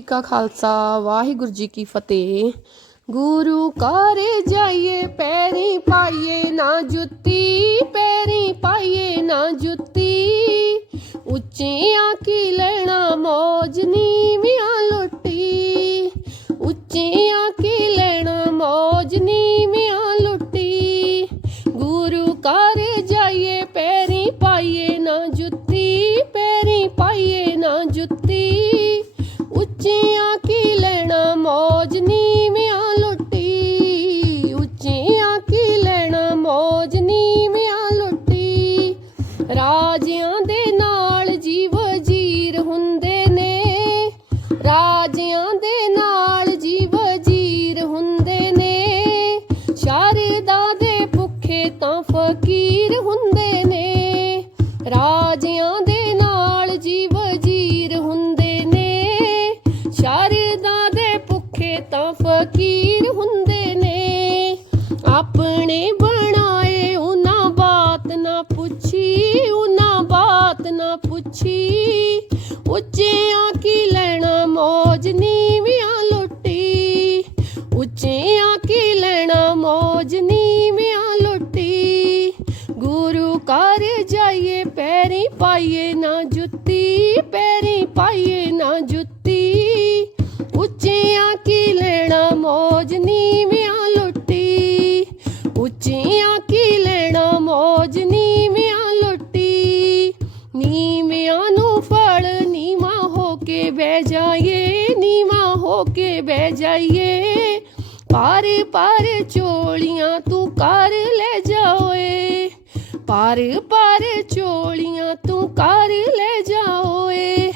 ਜੀ ਕਾ ਖਾਲਸਾ, ਵਾਹਿਗੁਰੂ ਜੀ ਕੀ ਫਤਿਹ। ਗੁਰੂ ਘਰ ਜਾਈਏ, ਪੈਰੀ ਪਾਈਏ ਨਾ ਜੁੱਤੀ, ਪੈਰੀ ਪਾਈਏ ਨਾ ਜੁੱਤੀ। ਉੱਚੀਆਂ ਕੀ ਲੈਣਾ ਮੌਜ ਨੀਵੀਆਂ ਉੱਚੀਆਂ ਕੀ ਲੈਣਾ ਮੌਜ ਨੀਵੀਆਂ ਲੁੱਟੀ। ਉੱਚੀਆਂ ਕੀ ਲੈਣਾ ਮੌਜ ਨੀਵੀਆਂ ਲੁੱਟੀ। ਰਾਜਿਆਂ ਦੇ ਨਾਲ ਜੀਵ ਜੀਰ ਹੁੰਦੇ ਨੇ। ਰਾਜਿਆਂ ਦੇ ਨਾਲ ਜੀਵ ਜੀਰ ਹੁੰਦੇ ਨੇ। ਸ਼ਾਰਦਾ ਦੇ ਭੁੱਖੇ ਤਾਂ ਫਕੀਰ ਆਪਣੇ ਬਣਾਏ, ਉਹਨਾਂ ਬਾਤ ਨਾ ਪੁੱਛੀ, ਉਹਨਾਂ ਬਾਤ ਨਾ ਪੁੱਛੀ। ਉੱਚਿਆਂ ਕੀ ਲੈਣਾ, ਮੌਜ ਨੀਵੀਆਂ ਲੁੱਟੀ। ਉੱਚਿਆਂ ਕੀ ਲੈਣਾ, ਮੌਜ ਨੀਵੀਆਂ ਲੁੱਟੀ। ਗੁਰੂ ਘਰ ਜਾਈਏ, ਪੈਰੀ ਪਾਈਏ ਨਾ ਜੁੱਤੀ, ਪੈਰੀ ਹੋ ਕੇ ਬਹਿ ਜਾਈਏ, ਨੀਵਾ ਹੋ ਕੇ ਬਹਿ ਜਾਈਏ। ਪਾਰੇ ਪਰ ਚੋਲੀਆਂ ਤੂੰ ਕਰ ਲੈ ਜਾਓਏ। ਪਰ ਪਰ ਚੋਲੀਆਂ ਤੂੰ ਕਰ ਲੈ ਜਾਓਏ।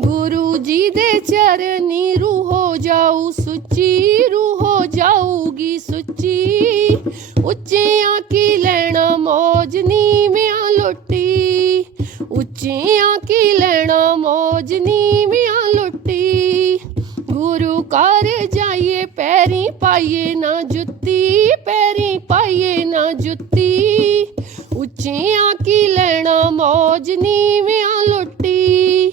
ਗੁਰੂ ਜੀ ਦੇ ਚਰਨੀ ਰੂਹ ਹੋ ਜਾਊ, ਸੁੱਚੀ ਰੂਹ ਹੋ ਜਾਊਗੀ ਸੁੱਚੀ। ਉੱਚੀਆਂ ਕੀ ਲੈਣਾ ਮੌਜ, ਨੀਵਿਆਂ ਲੁੱਟੀ। ਉੱਚੀਆਂ ਕੀ ਲੈਣਾ ਮੌਜ, ਨੀਵਿਆਂ ਪਾਈਏ ਨਾ ਜੁੱਤੀ, ਪੈਰੀ ਪਾਈਏ ਨਾ ਜੁੱਤੀ। ਉੱਚੀਆਂ ਕੀ ਲੈਣਾ ਮੌਜ ਨੀਵਿਆਂ ਲੁੱਟੀ।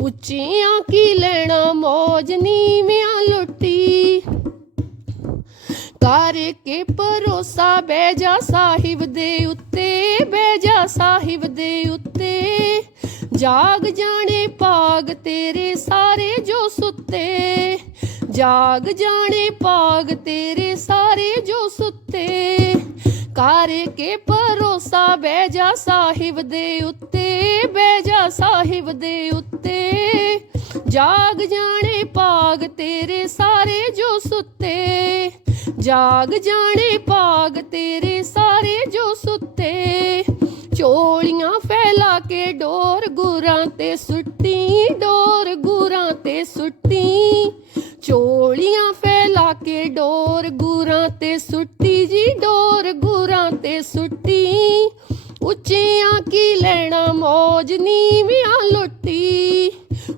ਉੱਚੀਆਂ ਕੀ ਲੈਣਾ ਮੌਜ ਨੀਵਿਆਂ ਲੁੱਟੀ। ਕਰਕੇ ਭਰੋਸਾ ਬਹਿ ਜਾ ਸਾਹਿਬ ਦੇ ਉੱਤੇ, ਬਹਿ ਜਾ ਸਾਹਿਬ ਦੇ ਉੱਤੇ। ਜਾਗ ਜਾਣੇ ਭਾਗ ਤੇਰੇ ਸਾਰੇ ਜੋ ਸੁੱਤੇ। ਜਾਗ ਜਾਣੇ ਪਾਗ ਤੇਰੇ ਸਾਰੇ ਜੋ ਸੁੱਤੇ। ਕਰਕੇ ਭਰੋਸਾ ਬਹਿ ਜਾ ਸਾਹਿਬ ਦੇ ਉੱਤੇ, ਬਹਿ ਜਾ ਸਾਹਿਬ ਦੇ ਉੱਤੇ। ਜਾਗ ਜਾਣੇ ਭਾਗ ਤੇਰੇ ਸਾਰੇ ਜੋ ਸੁੱਤੇ। ਜਾਗ ਜਾਣੇ ਭਾਗ ਤੇਰੇ ਸਾਰੇ ਜੋ ਸੁੱਤੇ। ਚੋਲੀਆਂ ਫੈਲਾ ਕੇ ਡੋਰ ਗੁਰਾਂ ਤੇ ਸੁੱਟੀ, ਡੋਰ ਗੁਰਾਂ ਤੇ ਸੁੱਟੀ। ਚੋਲੀਆਂ ਫੈਲਾ ਕੇ ਡੋਰ, ਗੁਰਾਂ ਤੇ ਸੁੱਟੀ ਜੀ ਡੋਰ, ਗੁਰਾਂ ਤੇ ਸੁੱਟੀ। ਉੱਚੀਆਂ ਕੀ ਲੈਣਾ ਮੌਜ, ਨੀਵਿਆਂ ਲੁੱਟੀ।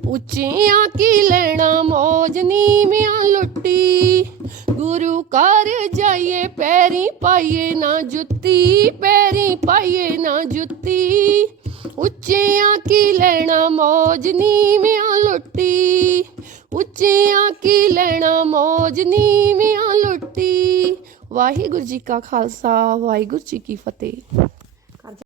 ਉੱਚੀਆਂ ਕੀ ਲੈਣਾ ਮੌਜ, ਨੀਵਿਆਂ ਲੁੱਟੀ। ਗੁਰੂ ਘਰ ਜਾਈਏ, ਪੈਰੀ ਪਾਈਏ ਨਾ ਜੁੱਤੀ, ਪੈਰੀ ਪਾਈਏ ਨਾ ਜੁੱਤੀ। ਉੱਚੀਆਂ ਕੀ ਲੈਣਾ ਮੌਜ, ਨੀਵਿਆਂ ਲੁੱਟੀ। ਉੱਚੀਆਂ ਕੀ ਲੈਣਾ ਮੌਜ ਨੀਵਿਆਂ ਲੁੱਟੀ। ਵਾਹਿਗੁਰੂ ਜੀ ਕਾ ਖਾਲਸਾ ਵਾਹਿਗੁਰੂ ਜੀ ਕੀ ਫਤਿਹ।